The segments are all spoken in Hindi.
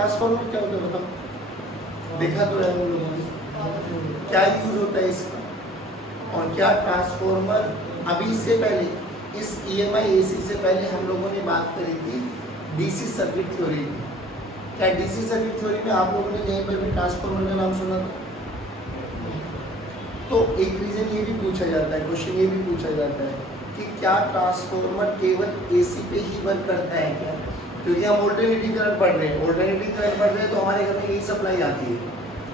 ट्रांसफार्मर क्या होता है बताओ, देखा तो है हम लोगों ने क्या यूज होता है इसका, और क्या ट्रांसफार्मर। अभी से पहले इस EMI AC से पहले हम लोगों ने बात करी थी DC सर्किट थ्योरी में। क्या DC सर्किट थ्योरी में आप लोगों ने कहीं पर भी ट्रांसफार्मर का नाम सुना था? तो एक रीजन ये भी पूछा जाता है, क्वेश्चन ये भी पूछा जाता है कि क्या ट्रांसफार्मर केवल AC पे ही वर्क करता है क्या? क्योंकि हम ऑल्टरनेटिव करंट पढ़ रहे हैं, ऑल्टरनेटिव करंट पढ़ रहे हैं तो हमारे घर में यही सप्लाई आती है,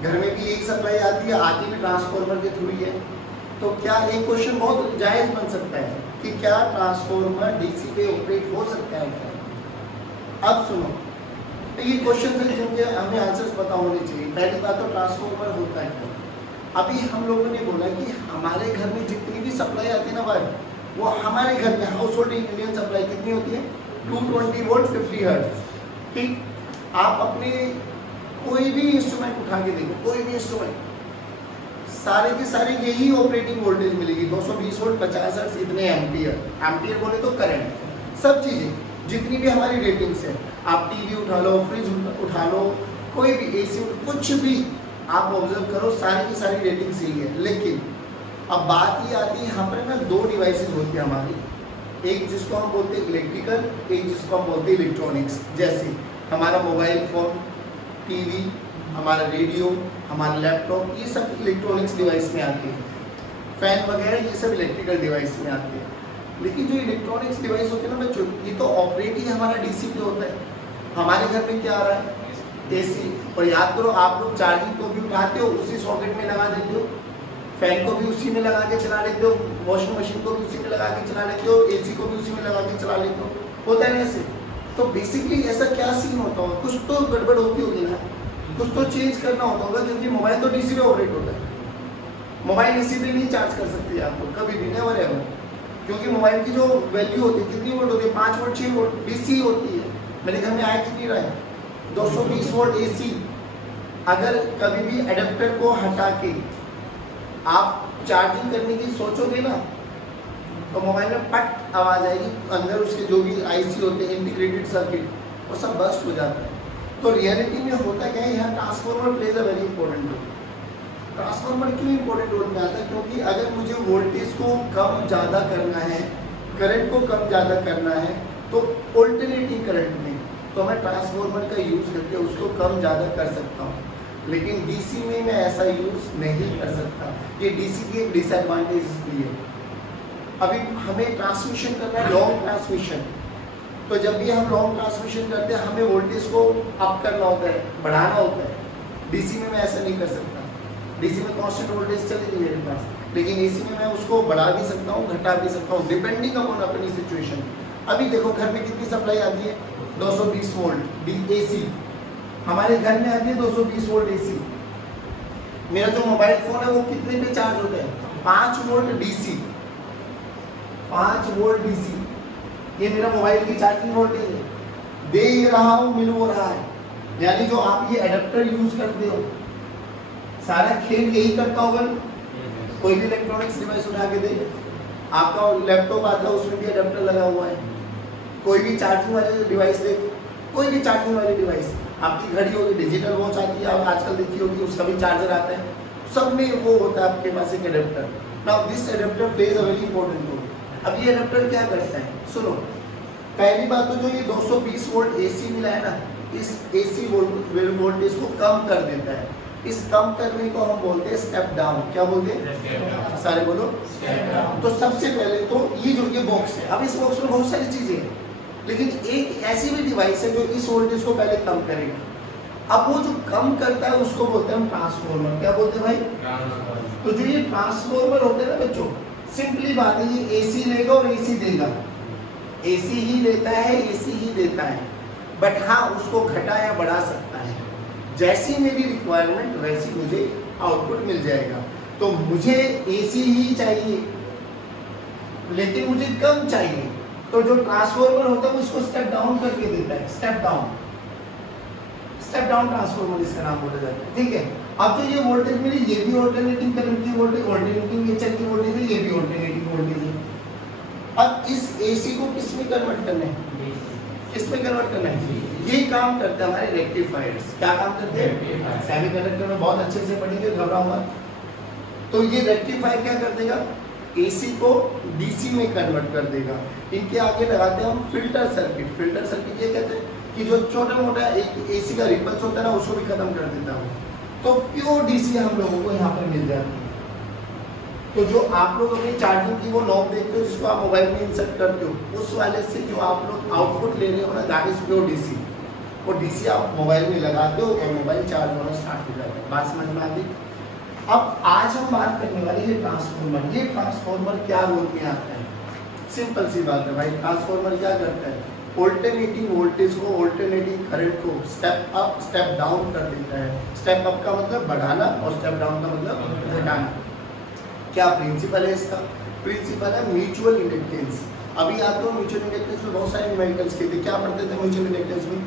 घर में भी एक सप्लाई आती है, आती भी ट्रांसफार्मर के थ्रू ही है। तो क्या एक क्वेश्चन बहुत जायज़ बन सकता है कि क्या ट्रांसफार्मर DC पे ऑपरेट हो सकता है क्या? अब सुनो, तो ये क्वेश्चन है जिनके हमें आंसर्स पता होने चाहिए। पहली बात तो ट्रांसफार्मर होता है क्या? अभी हम लोगों ने बोला कि हमारे घर में जितनी भी सप्लाई आती है ना भाई, वो हमारे घर में हाउस होल्ड इंडियन सप्लाई कितनी होती है? 220 वोल्ट 50 हर्ट्ज। ठीक, आप अपने कोई भी इंस्ट्रूमेंट उठा के देखो, कोई भी इंस्ट्रूमेंट, सारे के सारे यही ऑपरेटिंग वोल्टेज मिलेगी, 220 वोल्ट 50 हर्ट्ज, इतने एम्पियर, एम्पियर बोले तो करंट, सब चीज़ें जितनी भी हमारी रेटिंग्स है। आप टीवी उठा लो, फ्रिज उठा लो, कोई भी AC कुछ भी आप ऑब्जर्व करो, सारी की सारी रेटिंग सही है। लेकिन अब बात ये आती है, यहाँ पर ना दो डिवाइसेस होती है हमारी, एक जिसको हम बोलते हैं इलेक्ट्रिकल, एक जिसको हम बोलते हैं इलेक्ट्रॉनिक्स। जैसे हमारा मोबाइल फ़ोन, टीवी, हमारा रेडियो, हमारा लैपटॉप, ये सब इलेक्ट्रॉनिक्स डिवाइस में आते हैं। फैन वगैरह ये सब इलेक्ट्रिकल डिवाइस में आते हैं। लेकिन जो इलेक्ट्रॉनिक्स डिवाइस होते हैं ना बच्चों, ये तो ऑपरेट ही हमारा DC पे होता है। हमारे घर में क्या आ रहा है? AC। और याद करो, आप लोग चार्जिंग को भी उठाते हो, उसी सॉकेट में लगा देते हो, फैन को भी उसी में लगा के चला लेते हो, वॉशिंग मशीन को भी उसी में लगा के चला लेते हो, AC को भी उसी में लगा के चला लेते हो, होता है ना ऐसे। तो बेसिकली ऐसा क्या सीन होता होगा? कुछ तो गड़बड़ होती होगी ना, कुछ तो चेंज करना होता होगा, क्योंकि मोबाइल तो DC पे ऑपरेट होता है। मोबाइल AC पे नहीं चार्ज कर सकते आप लोग कभी भी, नेवर एवर, क्योंकि मोबाइल की जो वैल्यू होती है, कितनी वोल्ट होती है? 5 वोल्ट 6 वोल्ट DC होती है। मेरे घर में आया कितनी रहा है? 220 वोल्ट AC। अगर कभी भी एडेप्टर को हटा के आप चार्जिंग करने की सोचोगे ना, तो मोबाइल में पट आवाज़ आएगी, अंदर उसके जो भी IC होते हैं, इंटीग्रेटेड सर्किट, वो सब बस्ट हो जाता है। तो रियलिटी में होता क्या है, यहाँ transformer plays a very important role. Transformer क्यों इंपॉर्टेंट रोल में आता है? क्योंकि अगर मुझे वोल्टेज को कम ज़्यादा करना है, करंट को कम ज़्यादा करना है, तो ऑल्टरनेटिंग करंट में तो मैं ट्रांसफार्मर का यूज़ करके उसको कम ज़्यादा कर सकता हूँ। लेकिन DC में मैं ऐसा यूज़ नहीं कर सकता। ये DC की एक डिसएडवांटेज इसलिए है। अभी हमें ट्रांसमिशन करना है, लॉन्ग ट्रांसमिशन, तो जब भी हम लॉन्ग ट्रांसमिशन करते हैं हमें वोल्टेज को अप करना होता है, बढ़ाना होता है। DC में मैं ऐसा नहीं कर सकता। DC में कांस्टेंट वोल्टेज चलेगी मेरे पास, लेकिन AC में मैं उसको बढ़ा भी सकता हूँ, घटा भी सकता हूँ, डिपेंडिंग अपॉन अपनी सिचुएशन। अभी देखो घर में कितनी सप्लाई आती है? 220 वोल्ट AC हमारे घर में आती है, 220 वोल्ट AC। मेरा जो मोबाइल फ़ोन है वो कितने पे चार्ज होता है? 5 वोल्ट DC, 5 वोल्ट DC, ये मेरा मोबाइल की चार्जिंग वोल्टेज है। दे ये रहा हूँ, मिल वो रहा है। यानी जो आप ये एडेप्टर यूज करते हो, सारा खेल यही करता होगा। कोई भी इलेक्ट्रॉनिक्स डिवाइस उठा के दे, आपका लैपटॉप आता है उसमें भी एडेप्टर लगा हुआ है। कोई भी चार्जिंग वाले डिवाइस दे, कोई भी चार्जिंग वाली डिवाइस, आपकी घड़ी होगी, डिजिटल वॉच आती है, आप आजकल देखी होगी, उसका भी चार्जर आता है, सब में वो होता है आपके पास एक adapter. Now this adapter plays a very important role. अब ये एडेप्टर क्या करता है? सुनो, पहली बात तो जो ये 220 वोल्ट AC मिला है ना, इस AC वोल्टेज को कम कर देता है। इस कम करने को हम बोलते हैं स्टेप डाउन। क्या बोलते हैं? सारे बोलो स्टेप डाउन। तो सबसे पहले तो ये बॉक्स है, अब इस बॉक्स में बहुत सारी चीजें हैं, लेकिन एक ऐसी भी डिवाइस है जो इस वोल्टेज को पहले कम करेगा। अब वो जो कम करता है उसको बोलते हैं हम ट्रांसफार्मर। क्या बोलते हैं भाई? तो जो ये ट्रांसफार्मर होते हैं ना बच्चों, सिंपली बात है, ये AC लेगा और AC देगा, AC ही लेता है, AC ही देता है, बट हाँ उसको घटा या बढ़ा सकता है। जैसी मेरी रिक्वायरमेंट वैसी मुझे आउटपुट मिल जाएगा। तो मुझे AC ही चाहिए, लेकिन मुझे कम चाहिए, तो जो ट्रांसफार्मर होता है वो इसको स्टेप डाउन करके देता है। स्टेप डाउन ट्रांसफार्मर इसका नाम बोला जाता है। ठीक है, अब जो ये वोल्टेज मेरी, ये भी ऑल्टरनेटिंग करंट की वोल्टेज, ऑल्टरनेटिंग नेचर की वोल्टेज है, ये भी ऑल्टरनेटिंग वोल्टेज है। अब इस AC को किस में कन्वर्ट करना है? किस में कन्वर्ट करना है? ये काम करते हैं हमारे रेक्टिफायर्स। क्या काम करते हैं? सेमीकंडक्टर में बहुत अच्छे से पढ़ेंगे, घबराओ मत। तो ये रेक्टिफायर क्या कर देगा? एसी को डीसी में कन्वर्ट कर देगा। इनके आगे लगाते हैं हम फिल्टर सर्किट। फिल्टर सर्किट ये कहते हैं कि जो छोटा मोटा एक एसी का रिपल्स होता है ना, उसको भी खत्म कर देता हूँ। तो प्योर डीसी हम लोगों को यहाँ पर मिल जाती है। तो जो आप लोग अपनी चार्जिंग की वो नॉब देखते हो जिसको आप मोबाइल में इंसर्ट करते हो, उस वाले से जो आप लोग आउटपुट ले रहे हो ना, दैट इज प्योर डीसी। वो डीसी आप मोबाइल में लगाते हो और मोबाइल चार्ज होना स्टार्ट हो जाता है। बात समझ में आ गई? अब आज हम बात करने वाले हैं ट्रांसफॉर्मर। ये ट्रांसफॉर्मर क्या रोल में आता है? सिंपल सी बात है भाई, ट्रांसफॉर्मर क्या करता है? ऑल्टरनेटिंग वोल्टेज को, ऑल्टरनेटिंग करंट को स्टेप अप स्टेप डाउन कर देता है। स्टेप अप का मतलब बढ़ाना और स्टेप डाउन का मतलब घटाना। क्या प्रिंसिपल है इसका? प्रिंसिपल है म्यूचुअल इंडक्टेंस। अभी आप लोग म्यूचुअल इंडक्टेंस में बहुत सारे न्यूमेरिकल्स के थे। क्या पढ़ते थे म्यूचुअल इंडक्टेंस में?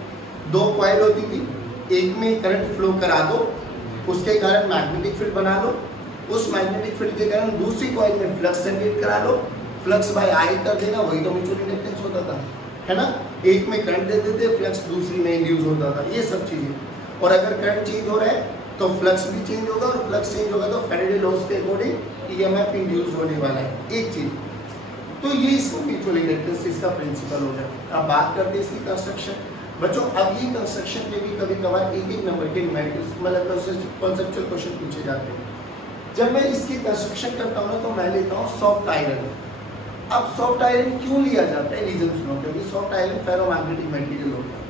दो कॉइल होती थी, एक में करंट फ्लो करा दो, उसके कारण मैग्नेटिक फील्ड बना लो, उस मैग्नेटिक फील्ड के कारण दूसरी कॉइल में फ्लक्स जनरेट करा लो, फ्लक्स बाय आई कर देना, वही तो म्यूचुअल इंडक्टेंस होता था, है ना? एक में करंट दे देते, फ्लक्स दूसरी में इंड्यूस होता था, ये सब चीजें। और अगर करंट चेंज हो रहा है तो फ्लक्स भी चेंज होगा, और फ्लक्स चेंज होगा तो फैराडे लॉज के अकॉर्डिंग ईएमएफ इंड्यूस होने वाला है, एक चीज। तो ये इसको म्यूचुअल इंडक्टेंस इसका प्रिंसिपल हो गया। अब बात करते हैं इसकी कंस्ट्रक्शन। बच्चों अब ये कंस्ट्रक्शन में भी कभी कभार एक एक नंबर के न्यूमेरिकल्स मतलब कॉन्सेप्चुअल क्वेश्चन पूछे जाते हैं। जब मैं इसकी कंस्ट्रक्शन करता हूँ ना, तो मैं लेता हूँ सॉफ्ट आयरन। अब सॉफ्ट आयरन क्यों लिया जाता है? रीजन सुनो। क्योंकि सॉफ्ट आयरन फेरोमैग्नेटिक मटेरियल होता है।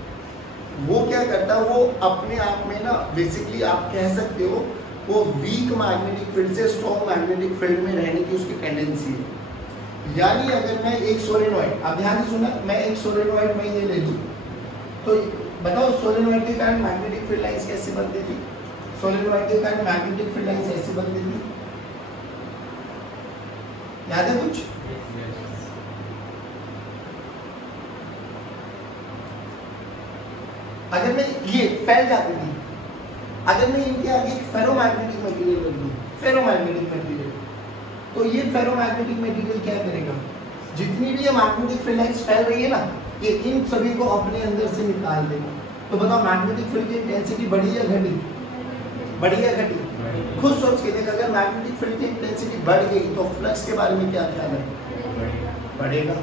वो क्या करता है, वो अपने आप में ना बेसिकली आप कह सकते हो वो वीक मैग्नेटिक फील्ड से स्ट्रॉन्ग मैग्नेटिक फील्ड में रहने की उसकी टेंडेंसी है। यानी अगर मैं एक सोलेनॉइड, अब ध्यान से सुना, मैं एक सोलेनॉइड में ये ले लूँ तो बताओ सोलेनॉइड के कारण मैग्नेटिक फील्ड लाइंस कैसे बनती थी? सोलेनॉइड के कारण मैग्नेटिक फील्ड लाइंस ऐसे बनती थी, याद है कुछ? अगर मैं ये फैल जाती थी, अगर मैं इनके आगे फेरोमैग्नेटिक मटेरियल रख दूं, फेरोमैग्नेटिक मटेरियल, तो ये फेरोमैग्नेटिक मटेरियल क्या करेगा? जितनी भी ये मैग्नेटिक फील्ड लाइंस फैल रही है ना, ये इन सभी को अपने अंदर से निकाल देगा। तो बताओ मैग्नेटिक फील्ड की इंटेंसिटी बढ़ी या घटी? बढ़ी या घटी? खुद सोच के देख, अगर मैग्नेटिक फील्ड की इंटेंसिटी बढ़ गई तो फ्लक्स के बारे में क्या ख्याल है? बढ़ेगा,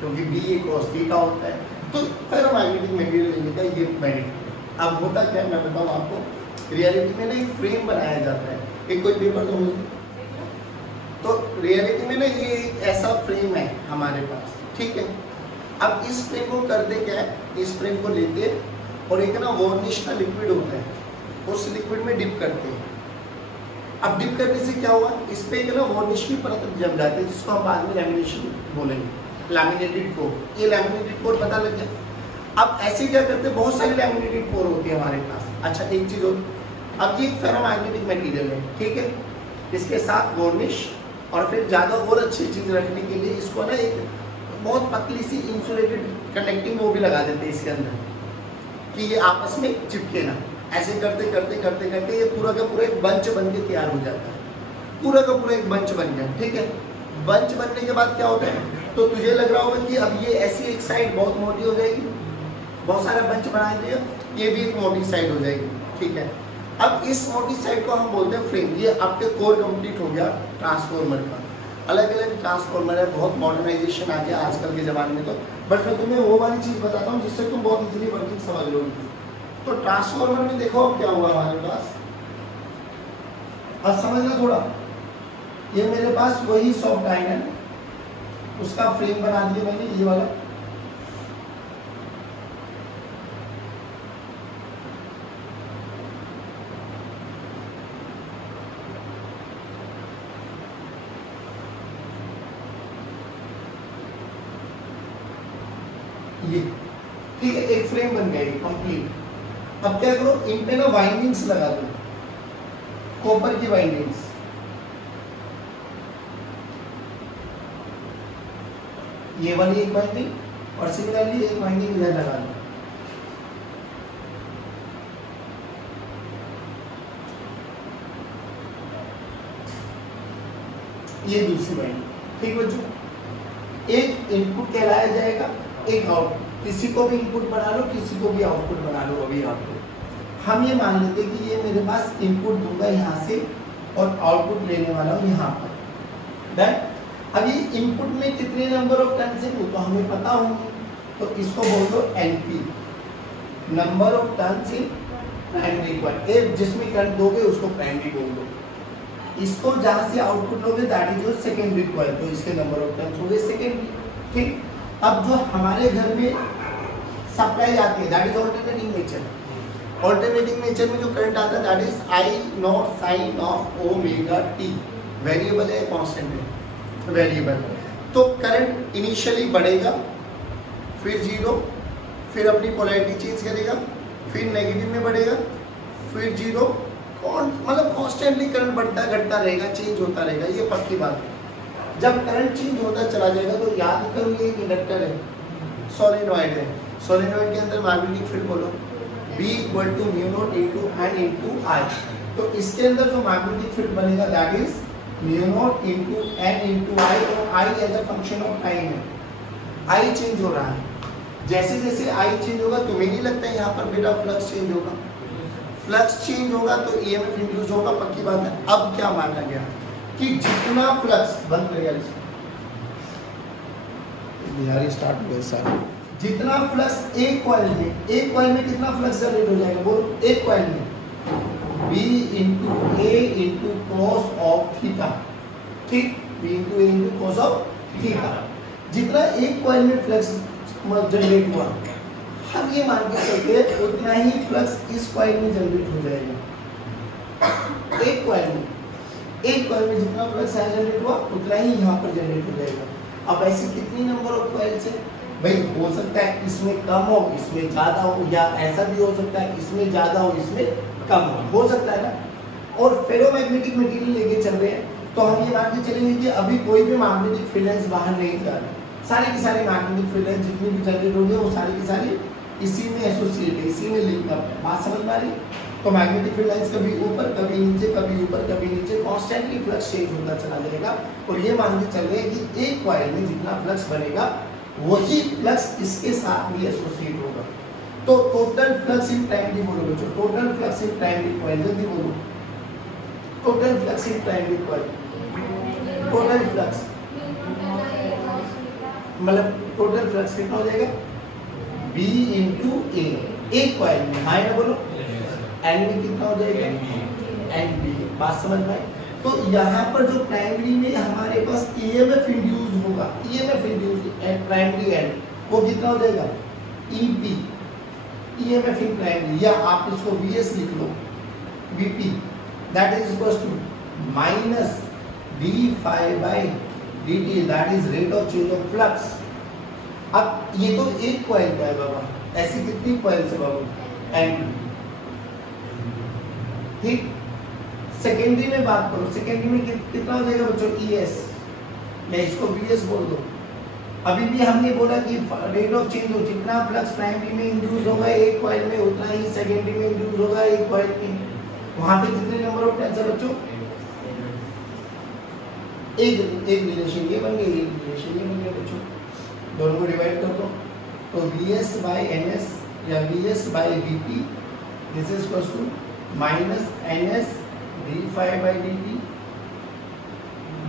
क्योंकि बी ए cos थीटा होता है। तो फेरोमैग्नेटिक मटेरियल लेने का ये बेनिफिट। अब होता क्या है मैं बताऊँ आपको। रियलिटी में ना एक फ्रेम बनाया जाता है, एक कोई पेपर तो मुझे, तो रियलिटी में ना ये एक ऐसा फ्रेम है हमारे पास, ठीक है? अब इस फ्रेम को करते क्या है, इस फ्रेम को लेते और एक ना वार्निश का लिक्विड होता है, उस लिक्विड में डिप करते हैं। अब डिप करने से क्या हुआ, इस पे एक ना वार्निश की परत जम जाती है, जिसको हम बाद में लैमिनेशन बोलेंगे, लैमिनेटेड कोर। ये लैमिनेटेड कोर पता लग गया। अब ऐसे क्या करते हैं, बहुत सारी लैमिनेटेड कोर होती है हमारे पास। अच्छा एक चीज होती, अब ये फेरोमैग्नेटिक मटेरियल है, ठीक है? इसके साथ वार्निश और फिर ज़्यादा और अच्छी चीज़ रखने के लिए इसको ना एक बहुत पतली सी इंसुलेटेड कनेक्टिंग वो भी लगा देते हैं इसके अंदर, कि ये आपस में चिपके ना। ऐसे करते करते करते करते ये पूरा का पूरा एक बंच बन के तैयार हो जाता है, पूरा का पूरा एक बंच बन गया, ठीक है? बंच बनने के बाद क्या होता है, तो तुझे लग रहा होगा कि अब ये ऐसी एक साइड बहुत मोटी हो जाएगी, बहुत सारा बंच बना दिया, ये भी एक मोटी साइड हो जाएगी, ठीक है? अब इस मोटी साइड को हम बोलते हैं फ्रेम। ये आपके कोर कंप्लीट हो गया ट्रांसफॉर्मर का। अलग अलग ट्रांसफॉर्मर है, बहुत मॉडर्नाइजेशन आ गया आजकल के ज़माने में। तो बट मैं तुम्हें वो वाली चीज़ बताता हूँ जिससे तुम बहुत इजीली वर्किंग समझ लोगे। तो ट्रांसफॉर्मर में देखो अब क्या हुआ हमारे पास, अब समझ लो थोड़ा। ये मेरे पास वही सॉफ्ट आयरन है, उसका फ्रेम बना दिया मैंने, ये वाला। ये ठीक है, एक फ्रेम बन गया कंप्लीट। अब क्या करो, इन पे ना वाइंडिंग्स लगा दो, कॉपर की वाइंडिंग्स। ये वाली एक वाइंडिंग और सिमिलरली एक वाइंडिंग इधर लगा लो। ये दूसरी वाइंडिंग, ठीक बच्चों? एक इनपुट कहलाया जाएगा, एक आउटपुट। किसी को भी इनपुट बना लो, किसी को भी आउटपुट बना लो। अभी आपको हम ये मान लेते कि ये मेरे पास इनपुट दूंगा यहाँ से और आउटपुट लेने वाला हूँ यहाँ पर। डन। अभी इनपुट में कितने नंबर ऑफ टर्न्स है वो तो हमें पता होंगे, तो इसको बोल दो NP, number of turns in primary coil. जिसमें करंट दोगे उसको प्राइमरी बोल दो। इसको जहाँ से आउटपुट लोगे that is your secondary coil, तो इसके नंबर ऑफ टर्न्स हो गए सेकेंडरी। ठीक। अब जो हमारे घर में सप्लाई आती है that is alternating nature. Alternating nature में जो करंट आता है that is I naught sine of omega t. Variable है कांस्टेंट है? वेरिएबल। तो करंट इनिशियली बढ़ेगा, फिर जीरो, फिर अपनी पोलैरिटी चेंज करेगा, फिर नेगेटिव में बढ़ेगा, फिर जीरो, मतलब कॉन्स्टेंटली करंट बढ़ता घटता रहेगा, चेंज होता रहेगा। ये पक्की बात है। जब करंट चेंज होता चला जाएगा तो याद करो ये इंडक्टर है, सोलेनॉइड है। सोलेनॉइड के अंदर मैग्नेटिक फील्ड बोलो B equal to mu naught into N into I। तो इसके अंदर जो मैग्नेटिक फील्ड बनेगा that is mu naught into N into I, और I as a function of time है। I चेंज हो रहा है, जैसे जैसे I चेंज होगा तुम्हें नहीं लगता है यहाँ पर बेटा फ्लक्स चेंज होगा? फ्लक्स चेंज होगा तो EMF इंड्यूस होगा, पक्की बात है। अब क्या माना गया कि जितना फ्लक्स बंद करेगा यार स्टार्ट हो गया सारा, जितना फ्लक्स एक कॉइल में कितना फ्लक्स जनरेट हो जाएगा बोलो? एक कॉइल में B into A into cos of theta. ठीक, B into A into cos of theta. जितना एक कॉइल में फ्लक्स जनरेट हुआ, हम ये मान के चलते उतना ही फ्लक्स इस कॉइल में जनरेट हो जाएगा। एक कॉइल में जितना फ्लक्स यहाँ जनरेट हुआ उतना ही यहाँ पर जनरेट हो जाएगा। अब ऐसी कितनी नंबर ऑफ कॉइल्स है भाई? हो सकता है इसमें कम हो, इसमें ज्यादा हो, या ऐसा भी हो सकता है इसमें ज्यादा हो, इसमें कम हो सकता है ना। और फेरोमैग्नेटिक मटेरियल लेके चल रहे हैं तो हम ये मान के चलेंगे कि अभी कोई भी मैग्नेटिक फील्ड बाहर नहीं जा रहे, सारे की सारी मैग्नेटिक फील्ड जितनी भी जनरेट हो गई वो सारी की सारी इसी में एसोसिएट है, इसी में लिंक अप है। बात समझ में आ रही? तो मैग्नेटिक फील्ड लाइंस कभी ऊपर कभी नीचे, कभी ऊपर कभी नीचे, कॉन्स्टेंटली फ्लक्स चेंज होता चला जाएगा। और ये मान के चल रहे हैं कि एक कॉइल में जितना फ्लक्स बनेगा वही फ्लक्स इसके साथ भी एसोसिएट होगा। तो टोटल फ्लक्स इन प्राइमरी बोलो बच्चों, total flux in primary coil, जल्दी बोलो। Total flux in primary coil, total flux मतलब टोटल फ्लक्स कितना हो जाएगा? B इंटू A, एक कॉइल में। हाँ ना बोलो? N में कितना हो जाएगा? NB। बात समझ में? तो यहाँ पर जो प्राइमरी में हमारे पास EMF इंड्यूस होगा, EMF induce eight primary and, वो कितना हो जाएगा? EP, EMF इन प्राइमरी, या आप इसको VS लिख लो, VP, that is equal to minus d∅dt, that is rate of change of flux. अब ये तो एक कॉइल का है बाबा, ऐसी कितनी कॉइल है बाबू? N। ठीक, सेकेंडरी में बात करो, सेकेंडरी में कितना हो जाएगा बच्चों? ES, या इसको VS बोल दो। अभी भी हमने बोला कि रेट ऑफ चेंज हो, जितना फ्लक्स प्राइमरी में इंड्यूस होगा एक कॉइल में उतना ही सेकेंडरी में इंड्यूस होगा एक कॉइल में। वहां पे कितने नंबर ऑफ टर्न्स है बच्चों? एक रिलेशन ये बन गई, एक रिलेशन ये बन गया बच्चों। दोनों को डिवाइड कर दो तो VS बाई NS या VS by VP this is equal to minus NS d∅dt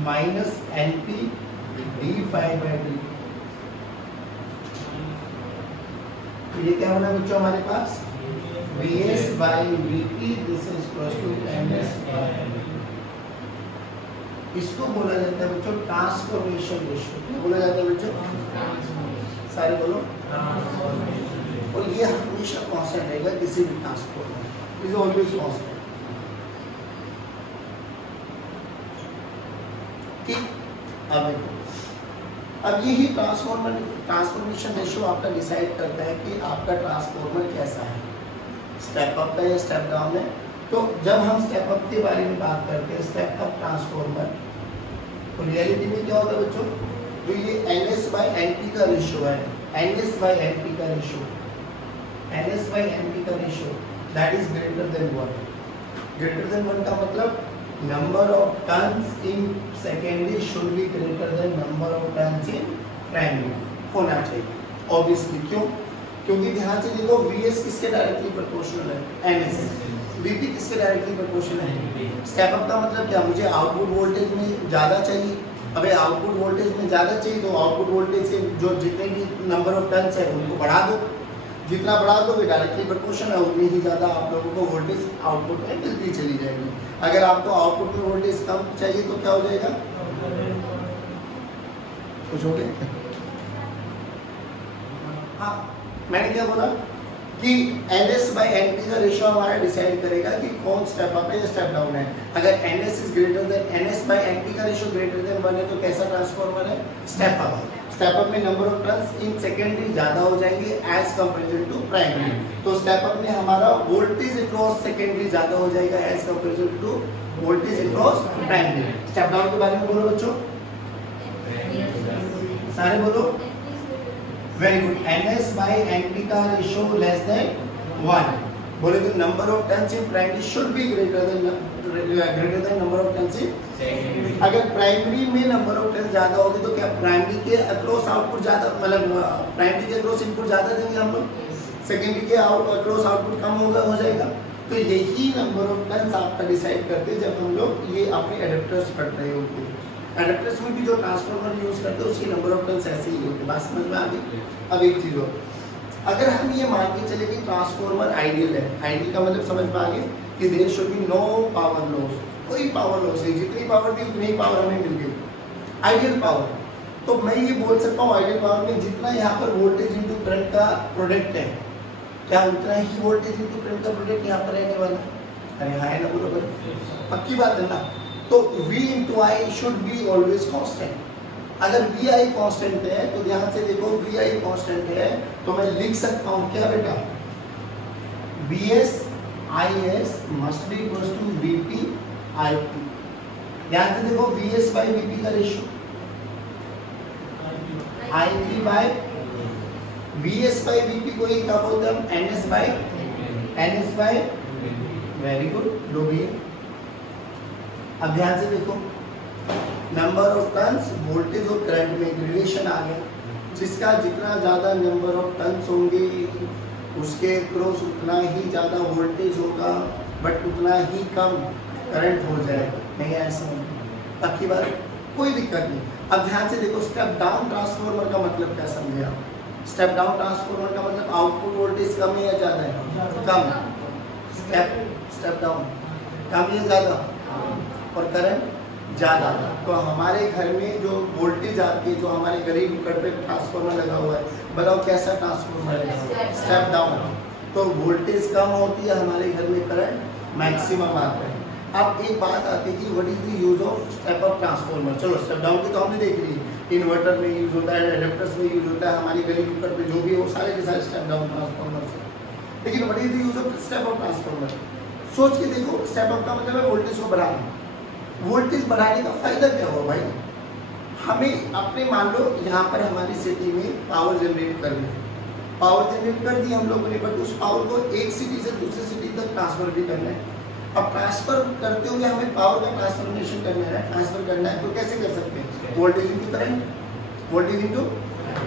minus NP d∅dt। तो ये क्या बना बच्चों हमारे पास? VS by VP this is equal to NS by. इसको बोला जाता है बच्चों ट्रांसफॉर्मेशन रेशियो। क्या बोला जाता है बच्चों? सारे बोलो। और ये हमेशा कांस्टेंट रहेगा किसी भी ट्रांसफॉर्मर, इज ऑलवेज कांस्टेंट। ठीक, अब यही ट्रांसफॉर्मेशन रेशियो आपका डिसाइड करता है कि आपका ट्रांसफॉर्मर कैसा है, स्टेप अप है या स्टेप डाउन है। तो जब हम स्टेप अप के बारे में बात करते हैं, स्टेप अप ट्रांसफॉर्मर, तो रियलिटी में क्या होता है बच्चों? जो ये NS बाई NP का रेशियो है, NS बाई NP का रेशियो, NS बाई NP का ratio that is greater than 1। Greater than 1 का मतलब number of turns in secondary should be greater than number of turns in primary होना चाहिए। ऑब्वियसली क्यों? क्योंकि ध्यान से देखो VS किसके डायरेक्टली प्रोपोर्शनल है? NS। VP किसके डायरेक्टली प्रोपोर्शनल है? स्टेप अप का मतलब क्या? मुझे आउटपुट वोल्टेज में ज़्यादा चाहिए। अबे आउटपुट वोल्टेज में ज़्यादा चाहिए तो आउटपुट वोल्टेज से जो जितने भी नंबर ऑफ टर्न्स है उनको बढ़ा दो। जितना बढ़ा दोगे डायरेक्टली प्रोपोर्शनल है उतनी ही ज़्यादा आप लोगों को वोल्टेज आउटपुट में मिलती चली जाएगी। अगर आपको आउटपुट में वोल्टेज कम चाहिए तो क्या हो जाएगा? कुछ हो गया? हाँ, मैंने क्या बोला कि NS/NP का रेशियो हमारा डिसाइड करेगा कि कौन स्टेप अप है या स्टेप डाउन है। अगर NS/NP का रेशियो ग्रेटर देन 1 है तो कैसा ट्रांसफार्मर है? Step up. स्टेप अप में number of turns in secondary ज्यादा हो जाएंगे एज कंपेरिजन टू प्राइमरी। तो स्टेप अप में हमारा वोल्टेज अक्रॉस सेकेंडरी ज्यादा हो जाएगा as comparison to voltage across primary. Step down के बारे में बोलो बच्चों, सारे बोलो। Very good. NS/NP का रेशियो लेस देन 1 बोले तो number of turns in primary should be greater than number of turns इन। अगर प्राइमरी में नंबर ऑफ टर्न्स ज्यादा होगी तो क्या प्राइमरी के अक्रॉस आउटपुट ज्यादा, मतलब प्राइमरी के अक्रॉस इनपुट ज्यादा देंगे हम लोग, सेकेंडरी के अक्रॉस आउटपुट कम हो जाएगा। तो यही नंबर ऑफ टर्न्स आपका डिसाइड करते हैं जब हम लोग ये अपने एडेप्टर्स पढ़ रहे होते हैं। एडेप्टर्स में भी जो ट्रांसफार्मर यूज करते हैं उसकी नंबर ऑफ टर्न्स ऐसे ही होते हैं। बात समझ में आ गई? अब एक चीज हो, अगर हम ये मान के चले कि ट्रांसफार्मर आइडियल है, आइडियल का मतलब समझ में आ गया कि there should be no power loss, कोई पावर लॉस नहीं, जितनी पावर थी उतनी पावर हमें मिल गई, आइडियल पावर। तो मैं ये बोल सकता हूँ आइडियल पावर में जितना यहाँ पर वोल्टेज इंटू करंट का प्रोडक्ट है, क्या उतना ही वोल्टेज इंटू करंट का प्रोडक्ट यहाँ पर रहने वाला है? अरे हाँ है ना, बरोबर, पक्की बात है ना। तो V into I should be always constant. अगर VI कांस्टेंट है तो ध्यान से देखो, VI कांस्टेंट है तो मैं लिख सकता हूं क्या बेटा? VS IS must be equals to VP IP। ध्यान से देखो VS/VP का रेशियो VS/VP को ही क्या बोलते हैं हम? NS/NS। वेरी गुड, लो भैया। अब ध्यान से देखो, नंबर ऑफ टर्न्स वोल्टेज और करंट में रिलेशन आ गया। जिसका जितना ज़्यादा नंबर ऑफ टर्न्स होंगे उसके क्रॉस उतना ही ज़्यादा वोल्टेज होगा बट उतना ही कम करंट हो जाएगा। नहीं ऐसा पक्की बात, कोई दिक्कत नहीं। अब ध्यान से देखो, स्टेप डाउन ट्रांसफार्मर का मतलब क्या समझे आप? स्टेप डाउन ट्रांसफार्मर का मतलब आउटपुट वोल्टेज कम है या ज़्यादा है? कम। स्टेप डाउन कम या ज़्यादा, और करंट ज़्यादा। तो हमारे घर में जो वोल्टेज आती है, जो हमारे गरीब घर पे ट्रांसफार्मर लगा हुआ है, बताओ कैसा ट्रांसफार्मर है? Step down. तो वोल्टेज कम होती है, हमारे घर में करंट मैक्सिमम आता है। अब एक बात आती है कि what is the use of step up transformer. चलो स्टेप डाउन की तो हमने देख ली, इन्वर्टर में यूज होता है, एडेप्टर्स में यूज होता है, हमारी गली कुकर पे जो भी है वो सारे के सारे स्टेप डाउन ट्रांसफार्मर है। लेकिन what is the use of step up transformer? सोच के देखो, स्टेप अप का मतलब है वोल्टेज को बढ़ाना। वोल्टेज बढ़ाने का फायदा क्या हुआ भाई? हमें अपने मान लो यहाँ पर हमारी सिटी में पावर जनरेट करनी है, पावर जनरेट कर दी हम लोगों ने, बट उस पावर को एक सिटी से दूसरी सिटी तक ट्रांसफर भी करना है। अब ट्रांसफर करते हुए हमें पावर का ट्रांसफॉर्मेशन करना है, ट्रांसफर करना है, तो कैसे कर सकते हैं? Voltage into current, voltage into.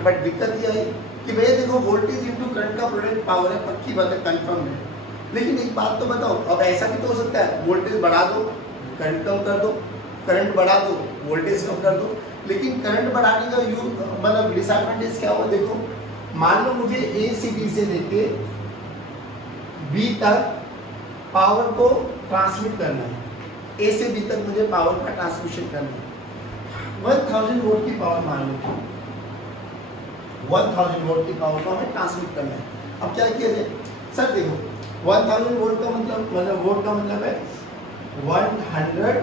But दिक्कत यह है कि भैया देखो, वोल्टेज इंटू करंट का प्रोडक्ट पावर है, पक्की बात है, कंफर्म है। लेकिन एक बात तो बताओ, अब ऐसा भी तो हो सकता है वोल्टेज बढ़ा दो करंट कम कर दो, करंट बढ़ा दो वोल्टेज कम कर दो। लेकिन करंट बढ़ाने का मतलब डिसएडवांटेज क्या हुआ? देखो, मान लो मुझे ए से बी से लेके बी तक पावर को ट्रांसमिट करना है, ए से बी तक मुझे पावर का ट्रांसमिशन करना है। 1000 वोल्ट की पावर मान लो, 1000 वोल्ट की पावर को हमें ट्रांसमिट करना है। अब क्या किया जाए? सर देखो, 1000 वोल्ट का मतलब वोल्ट का मतलब है 100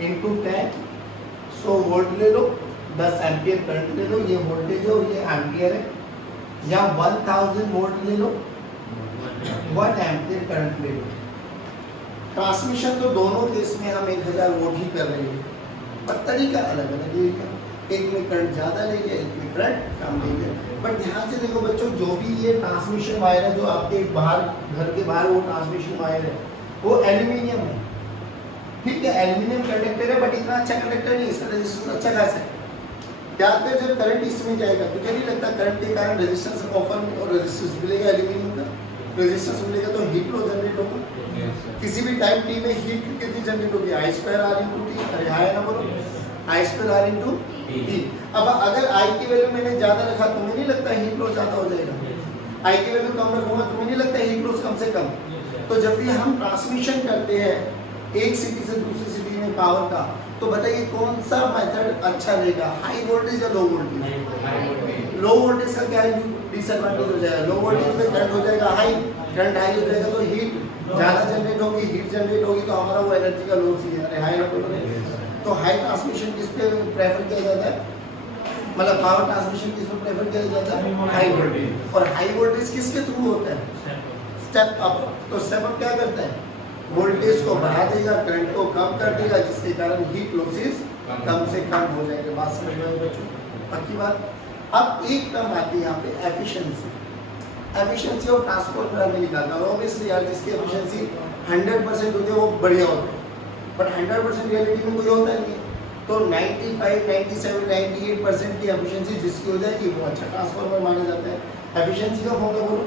इंटू 10, 100 वोल्ट ले लो, 10 एम्पियर करंट ले लो, ये वोल्टेज है और ये एम्पियर है। या 1000 वोल्ट ले लो, 1 एम्पियर करंट ले लो। ट्रांसमिशन तो दोनों केस में हम 1000 वोल्ट ही कर रहे हैं, पर तरीका अलग अलग है। एक में करंट ज़्यादा ले लिया, एक में करंट कम ले लिया। बट ध्यान से देखो बच्चों, जो भी ये ट्रांसमिशन वायर है, जो आपके बाहर घर के बाहर वो ट्रांसमिशन वायर है, वो एल्यूमिनियम है, ठीक है, एल्यूमिनियम कंडक्टर है, बट इतना अच्छा कंडक्टर नहीं, इसका रेजिस्टेंस अच्छा खासा है। क्या आता है, जब करंट इसमें जाएगा तुझे नहीं लगता करंट के कारण रेजिस्टेंस कॉपर और रेजिस्टेंस मिलेगा एल्यूमिनियम का, रेजिस्टेंस मिलेगा तो हीट फ्लो जनरेट होगा। किसी भी टाइम टी में हीट कितनी जनरेट होगी, आई स्क्वायर आर इंटू टी, अरे हाय ना बोलो, आई स्क्वायर आर इंटू टी। अब अगर आई की वैल्यू मैंने ज्यादा रखा तुम्हें नहीं लगता हीट फ्लो ज्यादा हो जाएगा, आई की वैल्यू कम रखूंगा तुम्हें नहीं लगता हीट फ्लो कम से कम। तो जब भी हम ट्रांसमिशन करते हैं एक सिटी से दूसरी सिटी में पावर का, तो बताइए कौन सा मेथड अच्छा रहेगा, हाई वोल्टेज या लो वोल्टेज? लो वोल्टेज का क्या डिसएडवांटेज हो जाएगा, लो वोल्टेज में करंट हो जाएगा हाई, करंट हाई हो जाएगा तो हीट ज्यादा जनरेट होगी, हीट जनरेट होगी तो हमारा वो एनर्जी का लॉस ही है, हाई। तो हाई ट्रांसमिशन किस पे प्रेफर किया जाता है, मतलब पावर ट्रांसमिशन किस पे प्रेफर किया जाता है, हाई वोल्टेज। और हाई वोल्टेज किसके थ्रू होता है, स्टेप अप। तो स्टेप अप क्या करता है, वोल्टेज को बढ़ा देगा, करंट को कम कर देगा, जिसके कारण हीट लॉसेस कम से कम हो जाएंगे। बात समझ में आई बच्चों, पक्की बात। अब एक टर्म आती है यहाँ पे एफिशिएंसी। एफिशिएंसी और ट्रांसफार्मर में निकालना है, ऑब्वियसली यार जिसकी एफिशिएंसी 100% होती है वो बढ़िया होता है, बट 100% रियलिटी में कोई होता नहीं है। तो 95, 97, 98% की एफिशिएंसी जिसकी हो जाएगी वो अच्छा ट्रांसफार्मर माना जाता है। एफिशिएंसी का फॉर्मूला बोलो,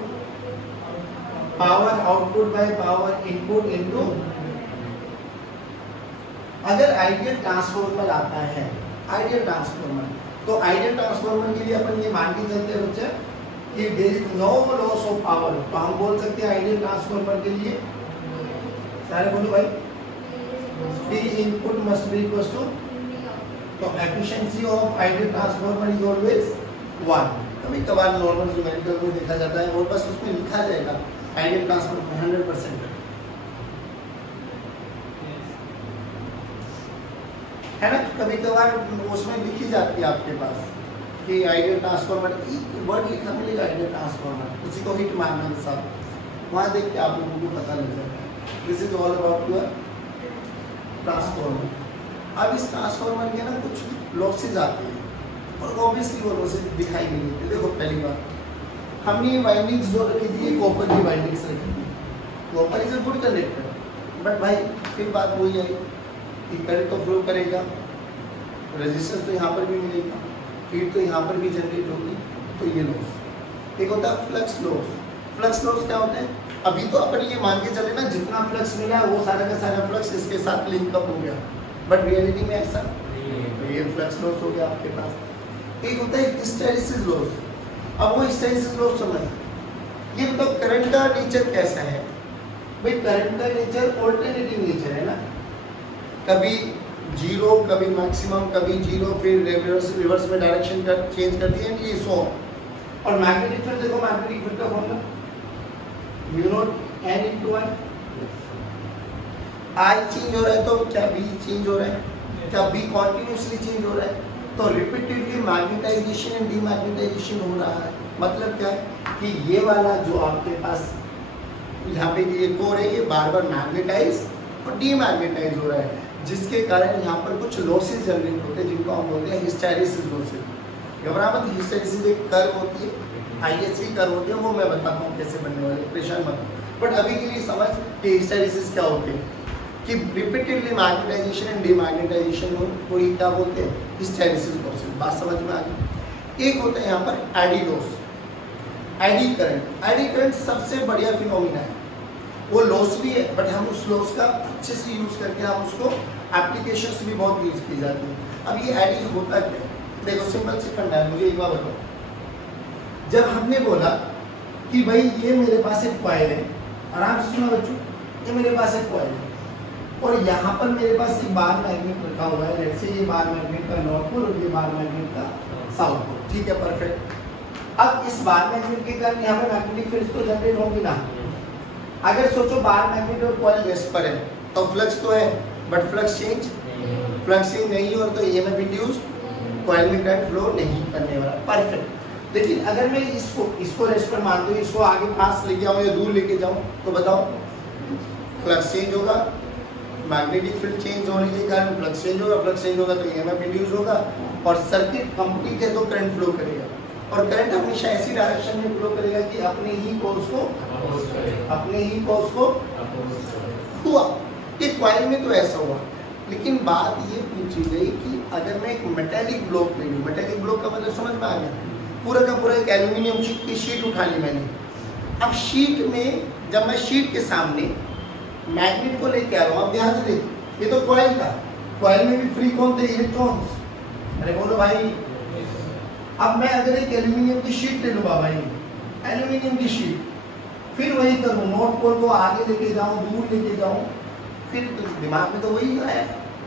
power output by power input into. अगर आइडियल ट्रांसफार्मर आता है, आइडियल ट्रांसफार्मर, तो आइडियल ट्रांसफार्मर के लिए अपन ये मान के चलते हैं बच्चे कि there is no loss of power. तो हम बोल सकते हैं आइडियल ट्रांसफार्मर के लिए, सारे बोलो भाई, P input must be equals to, तो efficiency of ideal transformer is always 1। कभी कभार नॉर्मल न्यूमेरिकल में देखा जाता है और बस उसमें लिखा जाएगा आइडियल ट्रांसफार्मर 100% है ना। कभी कभार उसमें लिखी जाती है आपके पास कि आइडियल ट्रांसफार्मर, वर्ड लिखा मिलेगा आइडियल ट्रांसफार्मर, उसी को हिट मारना के साथ वहाँ देख के आप लोगों को पता लग जाता है। This is all about your transformer. अब इस ट्रांसफार्मर के ना कुछ लॉसेज आते हैं और ऑब्वियसली वो लॉसेज दिखाई नहीं देते। देखो पहली बार हमने ये वाइंडिंग्स जो रखी थी, कॉपर की वाइंडिंग्स रखी थी, copper is a good conductor, but भाई फिर बात वही है कि करंट तो फ्लो करेगा, रेजिस्टेंस तो यहाँ पर भी मिलेगा, हीट तो यहाँ पर भी जनरेट होगी, तो ये लॉस। एक होता है फ्लक्स लॉस। फ्लक्स लॉस क्या होता है, अभी तो अपन ये मान के चले ना जितना फ्लक्स मिला वो सारा का सारा फ्लक्स इसके साथ लिंक अप हो गया, बट रियलिटी में ऐसा तो ये फ्लक्स लॉस हो गया आपके पास। एक होता है हिस्टैरिसीस लॉस। अब वो हिस्टैरिसीस लॉस समझ, ये तो करंट का नेचर कैसा है भाई, करंट का नेचर ऑल्टरनेटिंग नेचर है ना, कभी जीरो, कभी मैक्सिमम, कभी जीरो, फिर रिवर्स में डायरेक्शन कर चेंज कर दिए ये 100। और मैग्नेटिक फील्ड देखो, मैग्नेटिक फील्ड का formula mu naught n into I। I change हो रहा है तो क्या B चेंज हो रहा है, क्या B कॉन्टिन्यूसली चेंज हो रहा है, तो रिपीटेडली मैग्नेटाइजेशन एंड डीमैग्नेटाइजेशन हो रहा है। मतलब क्या है कि ये वाला जो आपके पास यहाँ पे ये कोर है ये बार बार मैग्नेटाइज और डीमैग्नेटाइज हो रहा है, जिसके कारण यहाँ पर कुछ लॉसेज जनरेट होते हैं जिनको हम बोलते हैं हिस्टैरिसीस लॉसेज। घबरा मत, हिस्टैरिसीस एक कर्व होती है, ISC कर्व होती है, वो मैं बताता हूँ कैसे बनने वाले, परेशान मत। बट अभी के लिए समझ कि हिस्टैरिसीस क्या होते हैं, कि रिपीटेडली मैग्नेटाइजेशन एंड डीमैग्नेटाइजेशन को ही क्या बोलते हैं, हिस्टैरिसीस लॉसेज। बात समझ में आ गई। एक होता है यहाँ पर eddy loss, eddy current. Eddy current सबसे बढ़िया फिनोमिना है, वो लॉस भी है बट हम उस लॉस का अच्छे से यूज करके हम उसको एप्लीकेशंस भी बहुत यूज की जाती है। अब ये एडी होता क्या है, देखो सिंपल सी फंडा है, मुझे एक बार बताओ, जब हमने बोला कि भाई ये मेरे पास एक कॉइल है, आराम से सुनो बच्चों, ये मेरे पास एक कॉइल है और यहाँ पर मेरे पास एक बार मैग्नेट रखा हुआ है, जैसे ये बार मैग्नेट का नॉर्थ पोल और ये बार मैग्नेट का साउथ पोल, ठीक है, परफेक्ट। अब इस बार मैग्नेट के कारण यहाँ पर मैग्नेटिक फील्ड तो जनरेट होंगी ना। अगर सोचो बार मैग्नेट और कॉइल रेस्ट पर है तो फ्लक्स तो है बट फ्लक्स चेंज नहीं हो तो EMF इंड्यूस्ड, कॉइल में करंट फ्लो नहीं करने वाला, परफेक्ट। लेकिन अगर मैं इसको रेस्ट पर मान दूं, इसको आगे पास लेके आऊँ या दूर लेके जाऊँ तो बताओ, फ्लक्स चेंज होगा, मैग्नेटिक फील्ड चेंज होने के कारण फ्लक्स चेंज होगा, फ्लक्स चेंज होगा तो EMF इंड्यूस होगा और सर्किट कंप्लीट है तो करंट फ्लो करेगा। और करंट हमेशा ऐसी डायरेक्शन में फ्लो करेगा कि अपने ही कोर्स को हुआ। ये कॉइल में तो ऐसा हुआ, लेकिन बात ये पूछी गई कि अगर मैं एक मेटेलिक ब्लॉक ले लूँ, मेटेलिक ब्लॉक का मतलब समझ में आ गया, पूरा का पूरा एक एल्यूमिनियम की शीट उठा ली मैंने। अब शीट में जब मैं शीट के सामने मैग्नेट को लेके आ रहा हूँ, अब ध्यान से देख, ये तो कॉइल था, कॉइल में भी फ्री कौन थे, इलेक्ट्रॉन्स। अरे बोलो भाई, अब मैं अगर एक एल्यूमिनियम की शीट ले लूँगा भाई, एल्यूमिनियम की शीट, फिर वही करूँ, नॉर्थ पोल को आगे लेके जाऊँ, दूर लेके जाऊँ, फिर दिमाग में तो वही आया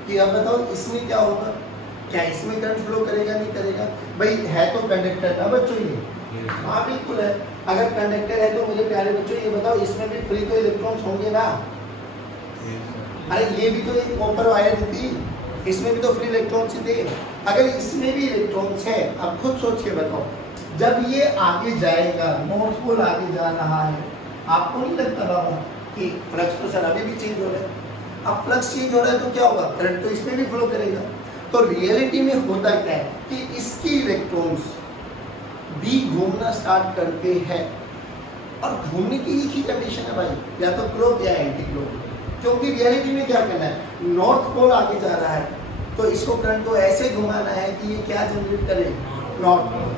कि अब बताओ इसमें क्या होगा, क्या इसमें करंट फ्लो करेगा नहीं करेगा। भाई है तो कंडक्टर ना बच्चों ये, हाँ बिल्कुल है। अगर कंडक्टर है तो मुझे प्यारे बच्चों ये बताओ इसमें भी फ्री तो इलेक्ट्रॉन्स होंगे ना। अरे ये भी तो एक कॉपर वायर थी, इसमें भी तो फ्री इलेक्ट्रॉन्स ही थे। अगर इसमें भी इलेक्ट्रॉन्स है, अब खुद सोच के बताओ, जब ये आगे जाएगा, नॉर्थ पोल आगे जा रहा है, आपको नहीं लगता बाबा कि फ्लक्स तो सर अभी भी चेंज हो रहा है। अब फ्लक्स चेंज हो रहा है तो क्या होगा, करंट तो इसमें भी फ्लो करेगा। तो रियलिटी में होता क्या है कि इसकी इलेक्ट्रॉन्स भी घूमना स्टार्ट करते हैं, और घूमने की एक ही कंडीशन है भाई, या तो क्लॉक या एंटी क्लॉक। क्योंकि रियलिटी में क्या करना है, नॉर्थ पोल आगे जा रहा है तो इसको करंट को ऐसे घुमाना है कि ये क्या जनरेट करे, नॉर्थ पोल।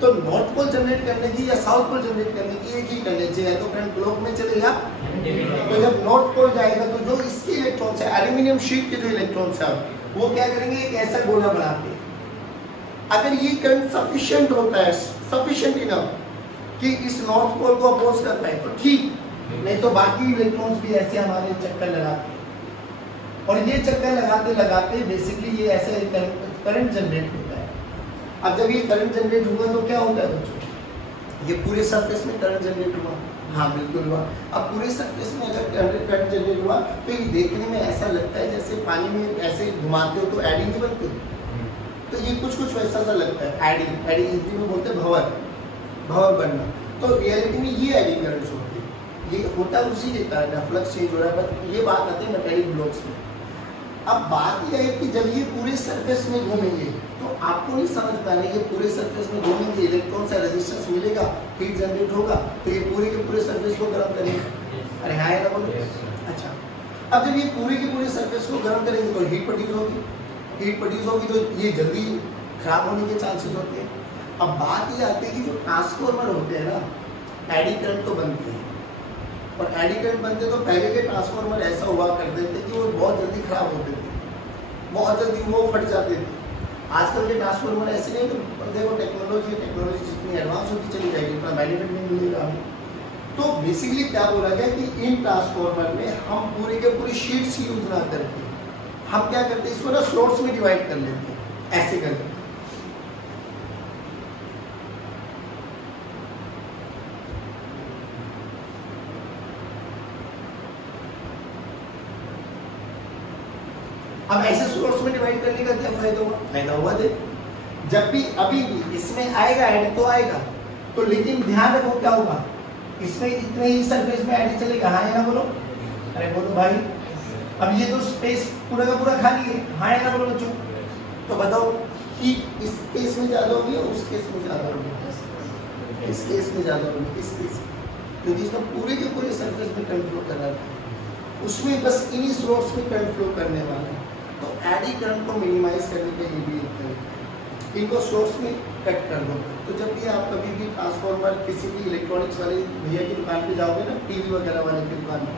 तो नॉर्थ पोल जनरेट करने की या साउथ पोल जनरेट करने की एक ही टेंडेंसी है, तो करंट क्लॉक में चलेगा। तो जब नॉर्थ पोल जाएगा तो जो इसके इलेक्ट्रॉन्स है, एल्यूमिनियम शीट के जो इलेक्ट्रॉन्स है, वो क्या करेंगे, एक ऐसा गोला बनाते हैं। अगर ये करंट सफिशिएंट होता है, सफिशिएंट इनफ कि इस नॉर्थ पोल को अपोज कर पाए तो ठीक, नहीं तो बाकी इलेक्ट्रॉन्स भी ऐसे हमारे चक्कर लगाते हैं, और ये चक्कर लगाते लगाते बेसिकली ये ऐसे करंट जनरेट होता है। अब जब ये करंट जनरेट हुआ तो क्या होता है बच्चों, ये पूरे सरफेस में करंट जनरेट हुआ, हाँ बिल्कुल हुआ। अब पूरे सरफेस में जब करंट जनरेट हुआ तो ये देखने में ऐसा लगता है जैसे पानी में ऐसे घुमाते हो तो एडी नहीं बनती, तो ये कुछ कुछ वैसा सा लगता है। एडी, एडी हिंदी में बोलते हैं भंवर, भंवर बनना। तो रियलिटी में ये एडी करंट्स होती है, ये होता उसी के कारण है, फ्लक्स चेंज हो रहा है। बट ये बात आती है मेटेलिक ब्लॉक्स में। अब बात यह है कि जब ये पूरे सरफेस में घूमेंगे तो आपको नहीं समझ पाना, ये पूरे सरफेस में घूमेंगे, इलेक्ट्रॉन से रेजिस्टेंस मिलेगा, हीट जनरेट होगा, तो ये पूरे के पूरे सरफेस को गर्म करेंगे। अरे हाँ है ना बोलो। अच्छा, अब जब ये पूरे के पूरे सरफेस को गर्म करेंगे तो हीट प्रोड्यूस होगी, हीट प्रोड्यूस होगी तो ये जल्दी खराब होने के चांसेस होते हैं। अब बात ये आती है कि जो ट्रांसफॉर्मर होते हैं ना, एडी करंट तो बनते हैं, और एडी करंट बनते तो पहले के ट्रांसफॉर्मर ऐसा हुआ करते थे कि वो बहुत जल्दी खराब होते थे, बहुत जल्दी वो फट जाते थे। आजकल के ट्रांसफॉर्मर ऐसे नहीं, तो देखो टेक्नोलॉजी जितनी एडवांस होती चली जाएगी उतना बेनिफिट नहीं मिलेगा हमें। तो बेसिकली क्या बोला गया कि इन ट्रांसफॉर्मर में हम पूरे के पूरी शीट्स यूज ना करके हम क्या करते हैं, इसको ना स्लॉट्स में डिवाइड कर लेते हैं, ऐसे करके। अब ऐसे सोर्स में डिवाइड करने का क्या फायदा हुआ, फायदा हुआ दे, जब भी अभी भी इसमें आएगा ऐड तो आएगा, तो लेकिन ध्यान रखो क्या होगा, इसमें इतने ही सरफेस में ऐड चलेगा, हाँ है ना बोलो। अरे बोलो भाई, अब ये तो स्पेस पूरा का पूरा खाली है, हाँ है ना बोलो बच्चों। तो बताओ कि इस केस में ज्यादा होगी या उस केस में ज्यादा होगी, इस केस में ज्यादा होगी, इस केस में, क्योंकि इसमें पूरे के पूरे सरफेस में करंट फ्लो कर रहा है, उसमें बस इन्हीं सोर्स में करंट फ्लो करने वाला है। तो एडी करंट को मिनिमाइज करने के लिए भी एक तरीका है, इनको सोर्स में कट कर दो। तो जब भी आप कभी भी ट्रांसफॉर्मर किसी भी इलेक्ट्रॉनिक्स वाले भैया की दुकान पे जाओगे ना, टीवी वगैरह वाले की दुकान में,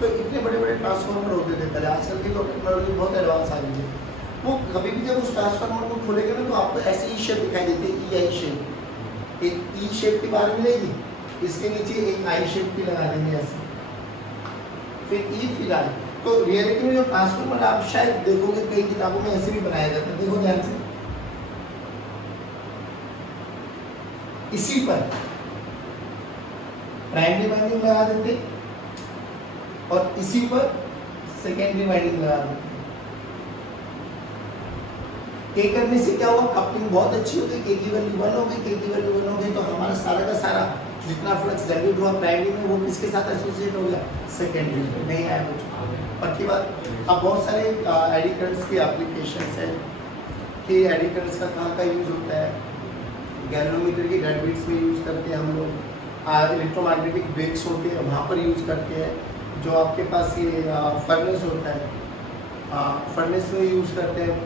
तो इतने बड़े बड़े ट्रांसफॉर्मर होते थे पहले, आजकल की तो टेक्नोलॉजी बहुत एडवांस आ गई है। वो कभी भी जब उस ट्रांसफॉर्मर को खोलेंगे ना तो आपको ऐसे ही शेप दिखाई देती है, ई आई शेप, एक ई शेप की बार मिलेगी, इसके नीचे एक आई शेप की लगा देंगे ऐसे, फिर ई फिर आई। तो रियलिटी में जो ट्रांसफॉर्मर आप शायद देखोगे कई किताबों में ऐसे भी बनाया जाता है, देखो ध्यान से, इसी पर प्राइमरी वाइंडिंग लगा देते और इसी पर सेकेंडरी वाइंडिंग लगा देते। के करने से क्या हुआ, कपलिंग बहुत अच्छी हो गई, के की वैल्यू 1 हो गई, के की वैल्यू 1 हो गई, तो हमारा सारा का सारा जितना फ्लक्स जनरेट हुआ प्राइमरी में वो किसके साथ एसोसिएट हो गया, सेकेंडरी में नहीं आया कुछ। पक्की बात। अब बहुत सारे एडी करंट्स की एप्लीकेशंस हैं कि एडी करंट्स का कहाँ का यूज़ होता है, गैल्वेनोमीटर की डेड बीट्स में यूज़ करते हैं हम लोग, इलेक्ट्रोमैग्नेटिक ब्रेक्स होते हैं वहाँ पर यूज़ करते हैं, जो आपके पास ये फर्नेस होता है, फर्नेस में यूज़ करते हैं,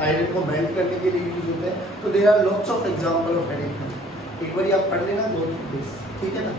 आयरन को मेल्ट करने के लिए यूज़ होते हैं। तो there are lots of example of editing. एक बार आप पढ़ लेना, गो थ्रू दिस, ठीक है ना।